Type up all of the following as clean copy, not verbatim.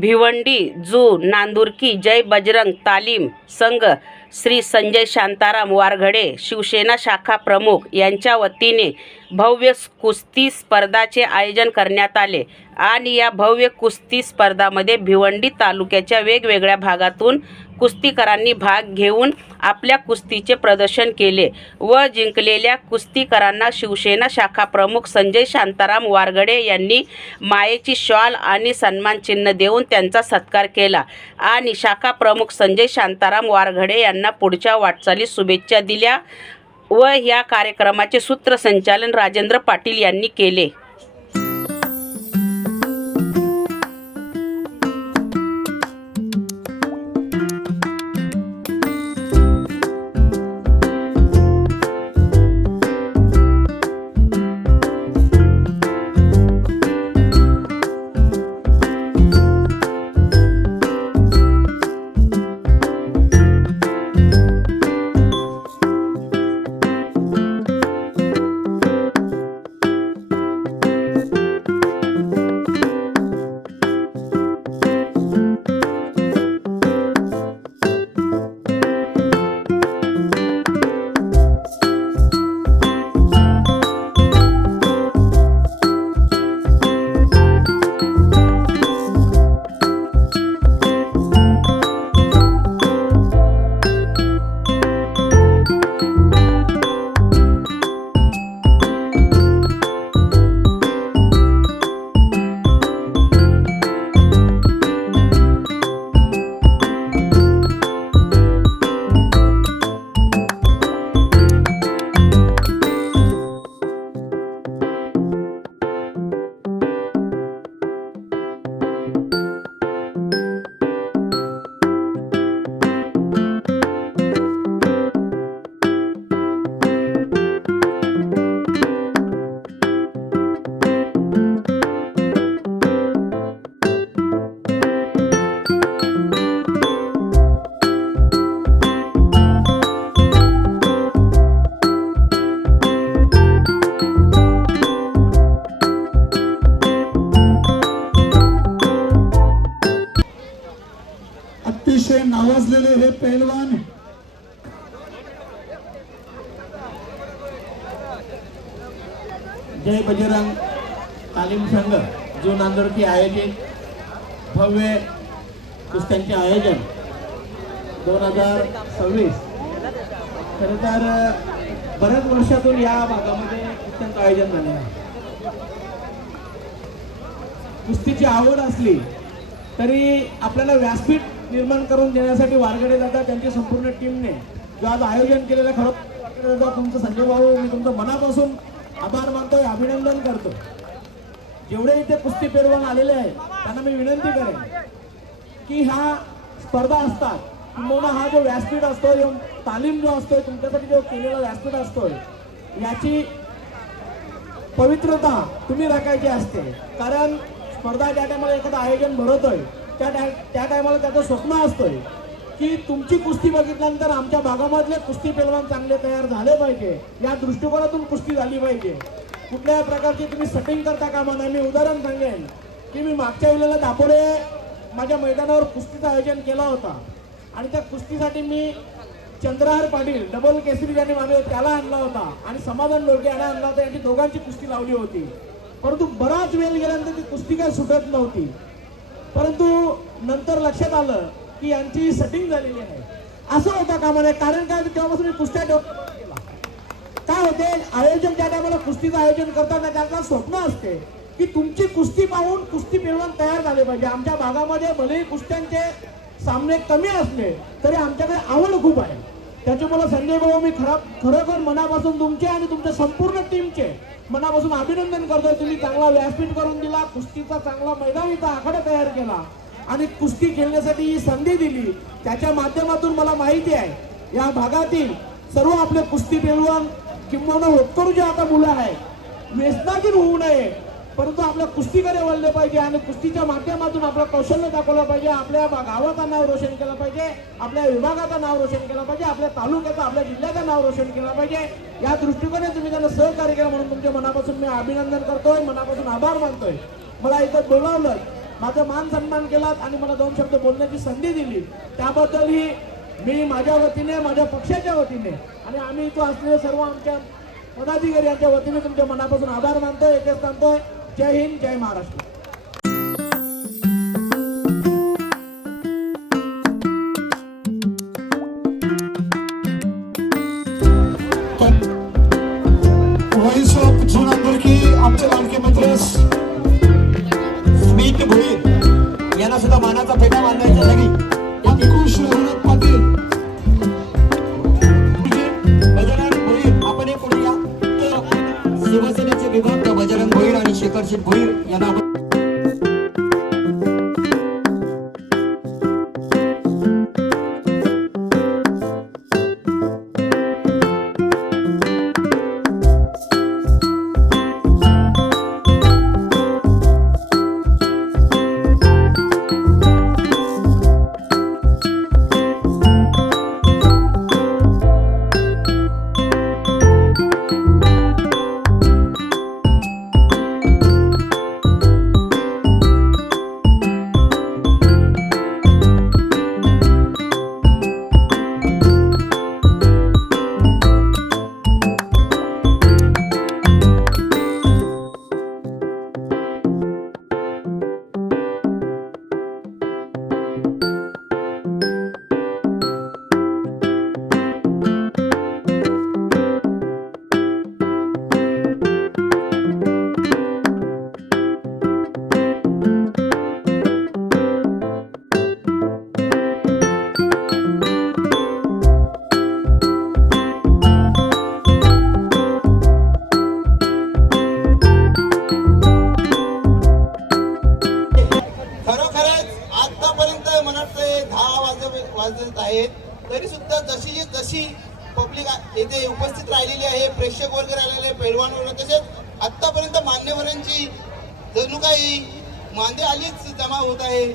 भिवंडी जू नांदुर्की जय बजरंग तालीम संघ श्री संजय शांताराम वारघडे शिवसेना शाखा प्रमुख यांच्या वतीने भव्य कुस्ती स्पर्धाचे आयोजन करण्यात आले आणि या भव्य कुस्ती स्पर्धामध्ये भिवंडी तालुक्याच्या वेगवेगळ्या भागातून कुस्तीकरांनी भाग घेऊन आपल्या कुस्तीचे प्रदर्शन केले व जिंकलेल्या कुस्तीकरांना शिवसेना शाखा प्रमुख संजय शांताराम वारघडे यांनी मायेची शॉल आणि सन्मान चिन्ह देऊन त्यांचा सत्कार केला आणि शाखा प्रमुख संजय शांताराम वारघडे यांना पुढच्या वाटचालीस शुभेच्छा दिल्या व या कार्यक्रमाचे सूत्रसंचालन राजेंद्र पाटील यांनी केले। अतिशय नावाजलेले हे पैलवान जय बजरंग तालीम संघ जो नांदुर्की आयोजित भव्य कुस्त्यांचे आयोजन 2026 खरं तर बऱ्याच वर्षातून या भागामध्ये कुस्त्यांचं आयोजन झाले आहे। कुस्तीची आवड असली तरी आपल्याला व्यासपीठ निर्माण करून देण्यासाठी वारघडे दादा त्यांची संपूर्ण टीमने जो आज आयोजन केलेलं खरं वारघडे दादा तुमचं संजय भाऊ मी तुमचं मनापासून आभार मानतोय, अभिनंदन करतो। जेवढे इथे कुस्ती पैलवान आलेले आहेत त्यांना मी विनंती करेन की ह्या स्पर्धा असतात किंवा हा जो व्यासपीठ असतोय तालीम जो असतोय तुमच्यासाठी जो केलेला व्यासपीठ असतोय याची पवित्रता तुम्ही राखायची असते। कारण स्पर्धा ज्या टायमाला एखादं आयोजन भरवतोय त्या टायमाला त्याचं स्वप्न असतंय की तुमची कुस्ती बघितल्यानंतर आमच्या भागामधले कुस्ती पैलवान चांगले तयार झाले पाहिजे, या दृष्टिकोनातून कुस्ती झाली पाहिजे। कुठल्याही प्रकारची तुम्ही सेटिंग करता कामा नये। मी उदाहरण सांगेन की मी मागच्या वेळेला दापोडे माझ्या मैदानावर कुस्तीचं आयोजन केला होता आणि त्या कुस्तीसाठी मी चंद्रहार पाटील डबल केसरी ज्याने मानले त्याला आणला होता आणि समाधान लोके यांना आणला होता। यांची दोघांची कुस्ती लावली होती, परंतु बराच वेळ गेल्यानंतर ती कुस्ती काय सुटत नव्हती। परंतु नंतर लक्षात आलं की यांची सेटिंग झालेली आहे, असं होता कामा नये। कारण काय तेव्हापासून मी कुस्त्या केला काय होते आयोजन ज्या टायमाला कुस्तीचं आयोजन करताना त्याचं स्वप्न असते की तुमची कुस्ती पाहून कुस्ती पैलवान तयार झाले पाहिजे। आमच्या भागामध्ये भलेही कुस्त्यांचे सामने कमी असले तरी आमच्याकडे आवड खूप आहे। त्याच्यामुळे संजय भाऊ मी खरोखर मनापासून तुमचे आणि तुमच्या संपूर्ण टीमचे मनापासून अभिनंदन करतोय। तुम्ही चांगला व्यासपीठ करून दिला, कुस्तीचा चांगला मैदान इथं आखाडा तयार केला आणि कुस्ती खेळण्यासाठी ही संधी दिली। त्याच्या माध्यमातून मला माहिती आहे या भागातील सर्व आपले कुस्ती पैलवान किंवा होतकरू जे आता मुलं आहेत व्यसनाधीन होऊ नये, परंतु आपल्या कुस्तीकडे वळले पाहिजे आणि कुस्तीच्या माध्यमातून आपलं कौशल्य दाखवलं पाहिजे, आपल्या गावाचं नाव रोशन केलं पाहिजे, आपल्या विभागाचं नाव रोशन केलं पाहिजे, आपल्या तालुक्याचं आपल्या जिल्ह्याचं नाव रोशन केलं पाहिजे। या दृष्टिकोनाने तुम्ही त्यांना सहकार्य केलं म्हणून तुमच्या मनापासून मी अभिनंदन करतोय, मनापासून आभार मानतोय। मला इथं बोलावलं माझा मान सन्मान केलात आणि मला 2 शब्द बोलण्याची संधी दिली त्याबद्दलही मी माझ्या वतीने, माझ्या पक्षाच्या वतीने आणि आम्ही इथं असलेले सर्व आमच्या पदाधिकारी यांच्या वतीने तुमच्या मनापासून आभार मानतोय, एकच सांगतोय, जय हिंद, जय महाराष्ट्र. व्हॉइस ऑफ जून अंदरकी आमचे लाडके मित्र स्मित भोईर यांना सुद्धा मानाचा फेटा बांधायचा नाही. अंकुश रघुनाथ पाटील, बजरंग भोईर आपण हे पुढे या. शिवसेनेचे विभाग बजरंग भोईर आणि शेखरशील भोईर यांना आपण वाजत आहेत तरी सुद्धा जशी पब्लिक येथे उपस्थित राहिलेली आहे, प्रेक्षक वर्ग राहिलेले, पैलवान वर्ग, तसेच आतापर्यंत मान्यवरांची जणू काही मांदे आलीच जमा होत आहे.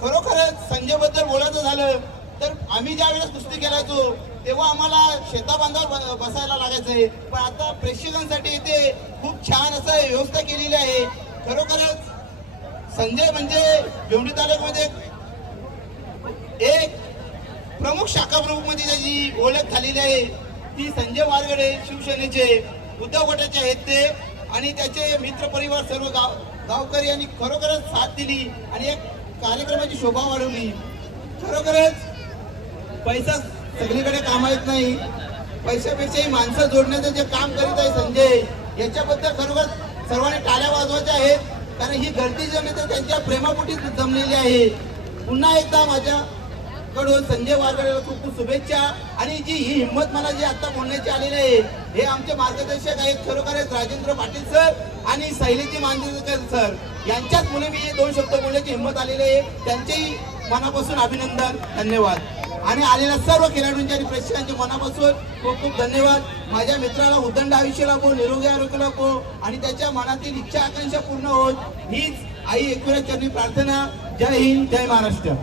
खरोखरच संजय बद्दल बोलायचं झालं तर आम्ही ज्या वेळेस कुस्ती खेळायचो तेव्हा आम्हाला शेताबांधावर बसायला लागायचंय, पण आता प्रेक्षकांसाठी इथे खूप छान असं व्यवस्था केलेली आहे. खरोखरच संजय म्हणजे भिवंडी तालुक्यामध्ये एक प्रमुख शाखा प्रमुख मध्ये त्याची ओळख झालेली आहे. ती संजय वारगडे शिवसेनेचे उद्धव गटाचे आहेत ते, आणि त्याचे मित्र परिवार सर्व गावकरी यांनी खरोखरच साथ दिली आणि एक कार्यक्रमाची शोभा वाढवली. खरोखरच पैसा सगळीकडे कामा येत नाही, पैशापेक्षाही माणसं जोडण्याचं जे काम करीत आहे संजय, याच्याबद्दल खरोखर सर्वांनी टाळ्या वाजवायच्या आहेत, कारण ही गर्दी जमली त्यांच्या प्रेमापोटी जमलेली आहे. पुन्हा एकदा माझ्याकडून संजय वारगडेला खूप खूप शुभेच्छा. आणि जी ही हिंमत मला जी आता बोलण्याची आलेली आहे, हे आमचे मार्गदर्शक आहेत खरोखरच राजेंद्र पाटील सर आणि शैलेजी मांजरेकर सर, यांच्याच मुले मी 2 शब्द बोलण्याची हिंमत आलेली आहे. त्यांचेही मनापासून अभिनंदन, धन्यवाद. आणि आलेल्या सर्व खेळाडूंच्या आणि प्रेक्षकांचे मनापासून खूप खूप धन्यवाद. माझ्या मित्राला उदंड आयुष्य लाभो, निरोगी आरोग्य लाभो आणि त्याच्या मनातील इच्छा आकांक्षा पूर्ण होत, हीच आई एकविरा चरणी प्रार्थना. जय हिंद, जय महाराष्ट्र.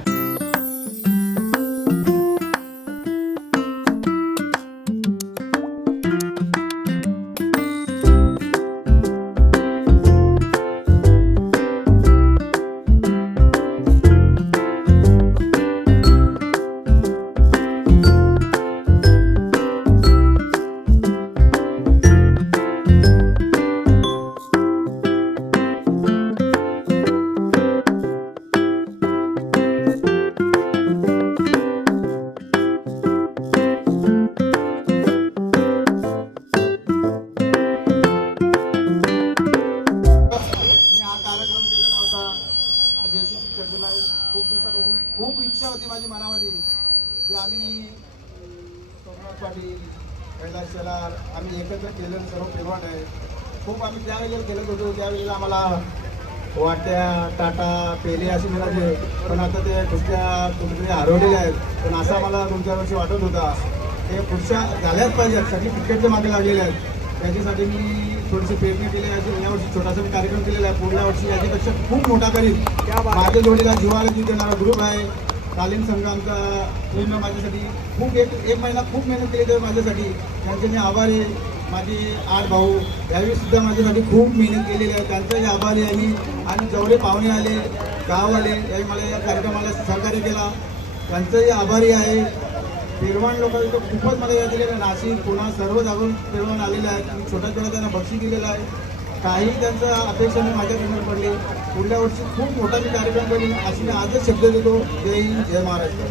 खूप इच्छा होती माझी मनामध्ये की आम्ही सोमनाथ पाटील, कैलास शेलार आम्ही एकत्र केलेलं सर्व पेलवाट आहे. खूप आम्ही त्यावेळेला केलं होतो, त्यावेळेला आम्हाला वाट्या, टाटा, पेले असे मिळाले, पण आता ते कुस्त्या कुठेतरी हरवलेल्या आहेत. पण असं मला 2-4 वर्षी वाटत होता ते कुस्त्या झाल्याच पाहिजेत, सगळी क्रिकेटच्या मागे लागलेल्या आहेत. त्याच्यासाठी मी थोडीशी पेरणी केली आहे. यावर्षी छोटासा मी कार्यक्रम केलेला आहे, पुढल्या वर्षी याच्यापेक्षा खूप मोठा करीन. माझ्या जोडीला जीवाला जीव देणारा ग्रुप आहे, तालीम संघ आमचा पूर्ण माझ्यासाठी खूप एक महिना खूप मेहनत केली आहे माझ्यासाठी. त्यांचे मी आभारी आहे. माझे 8 भाऊ यावेळी सुद्धा माझ्यासाठी खूप मेहनत केलेली आहे, त्यांचाही आभारी आहे मी. आणि जेवढे पाहुणे आले गाववाले यांनी मला या कार्यक्रमाला सहकार्य केला, त्यांचंही आभारी आहे. पेलवान लोकांनी तो खूपच मला या दिलेलं आहे. नाशिक पुणा सर्व जागून पेलवान आलेले आहेत. मी छोट्या छोट्या त्यांना बक्षीस दिलेलं आहे. काही त्यांच्या अपेक्षाने माझ्या समोर पडले. पुढल्या वर्षी खूप मोठा मी कार्यक्रम करीन अशी मी आजच शब्द देतो. जय हिंद, जय महाराष्ट्र.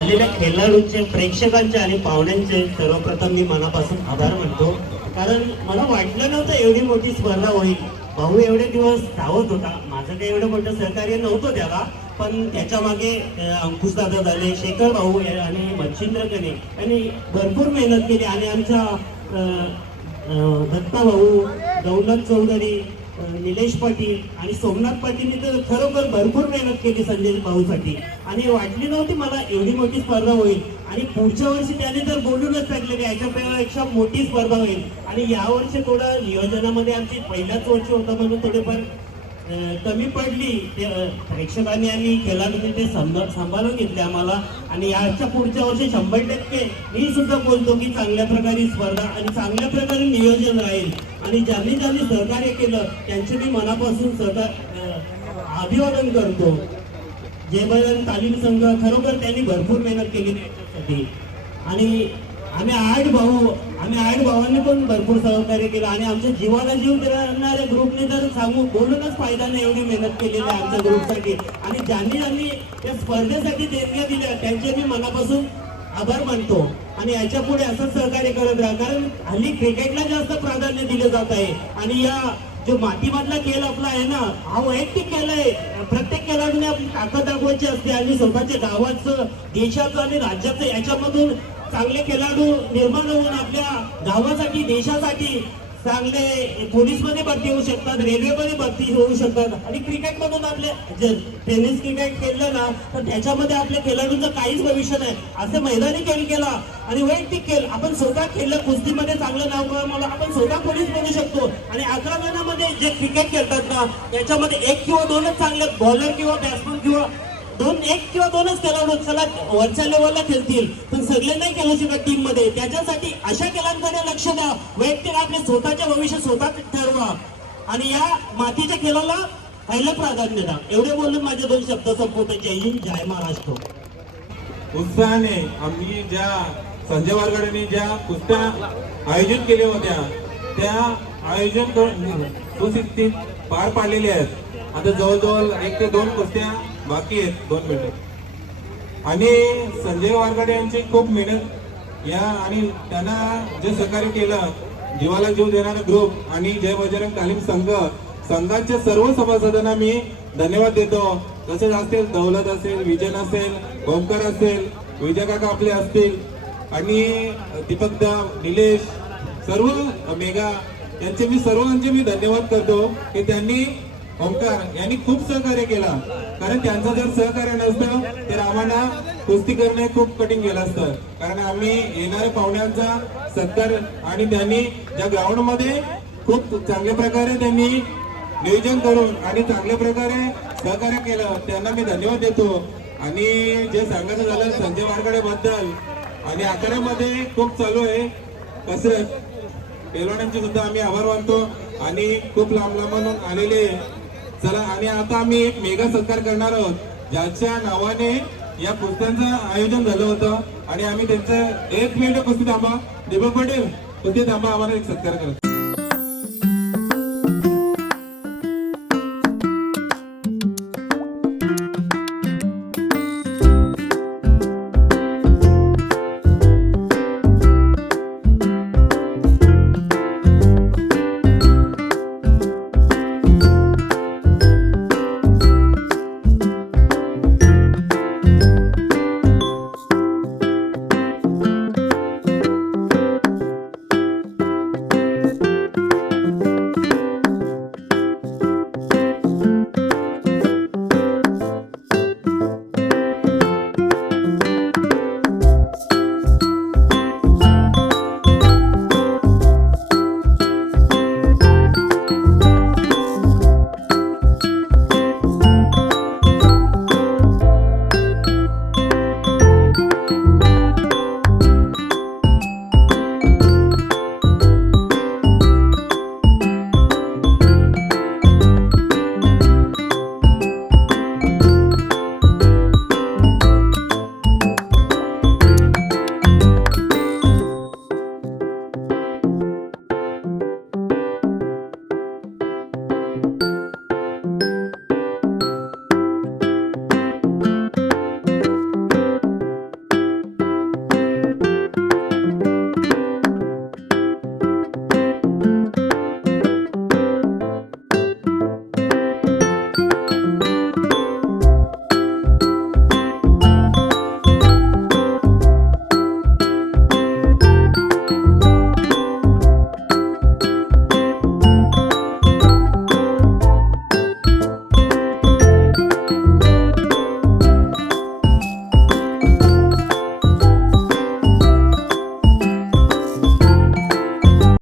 आलेल्या खेळाडूंचे, प्रेक्षकांचे आणि पाहुण्यांचे सर्वप्रथम मी मनापासून आभार मानतो. कारण मला वाटलं नव्हतं एवढी मोठी स्पर्धा होईल. भाऊ एवढे दिवस धावत होता, माझं काही एवढं मोठं सहकार्य नव्हतं त्याला, पण त्याच्या मागे अंकुशदादा झाले, शेखर भाऊ आणि मच्छिंद्र कने यांनी भरपूर मेहनत केली. आणि आमच्या दत्ता भाऊ, दौलत चौधरी, निलेश पाटील आणि सोमनाथ पाटीलनी तर खरोखर भरपूर मेहनत केली संजय भाऊसाठी. आणि वाटली नव्हती मला एवढी मोठी स्पर्धा होईल. आणि पुढच्या वर्षी त्याने तर बोलूनच टाकले की याच्यापेक्षा मोठी स्पर्धा होईल. आणि यावर्षी थोडं नियोजनामध्ये आमची पहिल्याच वर्षी होतं म्हणून थोडेफार कमी पडली. प्रेक्षकांनी आणि खेळाडूंनी ते सांभाळून घेतले आम्हाला. आणि याच्या पुढच्या वर्षी 100% मी सुद्धा बोलतो की चांगल्या प्रकारे स्पर्धा आणि चांगल्या प्रकारे नियोजन राहील. आणि ज्यांनी सहकार्य केलं त्यांचे मी मनापासून अभिवादन करतो. जय बजरंग तालीम संघ, खरोखर त्यांनी भरपूर मेहनत केली त्याच्यासाठी. आणि आम्ही आठ भावांनी पण भरपूर सहकार्य केलं. आणि आमच्या जीवाला जीव देणाऱ्या ग्रुपने तर बोलूनच फायदा नाही, एवढी मेहनत केलेली आहे आमच्या ग्रुपसाठी. आणि ज्यांनी त्या स्पर्धेसाठी देणग्या दिल्या त्यांचे मी मनापासून आभार मानतो. आणि याच्या पुढे असंच सहकार्य करत राहा, कारण हल्ली क्रिकेटला जास्त प्राधान्य दिलं जात आहे. आणि या जो मातीमधला खेळ आपला आहे ना, हा वैयक्तिक खेळ आहे. प्रत्येक खेळाडूने आपली ताकद दाखवायची असते आणि स्वतःच्या गावाचं, देशाचं आणि राज्याचं याच्यामधून चांगले खेळाडू निर्माण होऊन आपल्या गावासाठी, देशासाठी चांगले पोलीसमध्ये भरती होऊ शकतात, रेल्वेमध्ये भरती होऊ शकतात. आणि क्रिकेटमधून आपले टेनिस क्रिकेट खेळलं ना तर त्याच्यामध्ये आपल्या खेळाडूंचं काहीच भविष्य नाही. असं मैदानी खेळ केला आणि वैयक्तिक खेळ आपण स्वतः खेळलं, कुस्तीमध्ये चांगलं नाव कमावलं, आपण स्वतः पोलीस बनू शकतो. आणि 11 जणांमध्ये जे क्रिकेट खेळतात ना त्याच्यामध्ये 1 किंवा 2च चांगले बॉलर किंवा बॅट्समन किंवा 1 किंवा 2च खेळाडू चला वरच्या लेवलला खेळतील, पण सगळे नाही खेळू शकत टीम मध्ये. त्याच्यासाठी अशा खेळांकडे लक्ष द्या. वैयक्तिक आपले स्वतःचे भविष्य स्वतः ठरवा आणि या मातीच्या खेळाला पहिलं प्राधान्य द्या. एवढे बोलून माझे 2 शब्द संपवतो. जय हिंद, जय महाराष्ट्र. उत्साहाने आम्ही ज्या संजय वारगडेंनी ज्या कुस्त्या आयोजित केल्या होत्या त्या आयोजन करून सुस्थितीत पार पाडलेल्या आहेत. आता जवळजवळ 1 ते 2 कुस्त्या बाकी आहेत, 2 मिनिट. आणि संजय वारगडे यांची खूप मेहनत या आणि त्यांना जे सहकार्य केलं, जीवाला जीव देणारा ग्रुप आणि जय बजरंग तालीम संघाच्या सर्व सभासदांना मी धन्यवाद देतो. तसेच असतील दौलत असेल, विजन असेल, ओमकार असेल, विजय काका आपले असतील आणि दीपक दा, निलेश, सर्व मेगा यांचे मी सर्वांचे मी धन्यवाद करतो की त्यांनी ओमकार यांनी खूप सहकार्य केला. कारण त्यांचं जर सहकार्य नसतं तर आम्हाला कुस्ती करणे खूप कठीण गेलं असतं. कारण आम्ही येणाऱ्या पाहुण्यांचा सत्कार आणि त्यांनी ज्या ग्राउंड मध्ये खूप चांगल्या प्रकारे त्यांनी नियोजन करून आणि चांगल्या प्रकारे सहकार्य केलं, त्यांना मी धन्यवाद देतो. आणि जे सांगायचं झालं संजय वारगडे बद्दल आणि आखाड्यामध्ये खूप चालू आहे कसरत, पेलवानांचे सुद्धा आम्ही आभार मानतो आणि खूप लांब लांबून आलेले. चला आणि आता आम्ही एक मेगा सत्कार करणार आहोत ज्याच्या नावाने या कुस्त्यांचं आयोजन झालं होतं. आणि आम्ही त्यांचं 1 मिनिट कुस्ती थांबा. दीपक पाटील कुस्ती थांबा, आम्हाला एक सत्कार करा.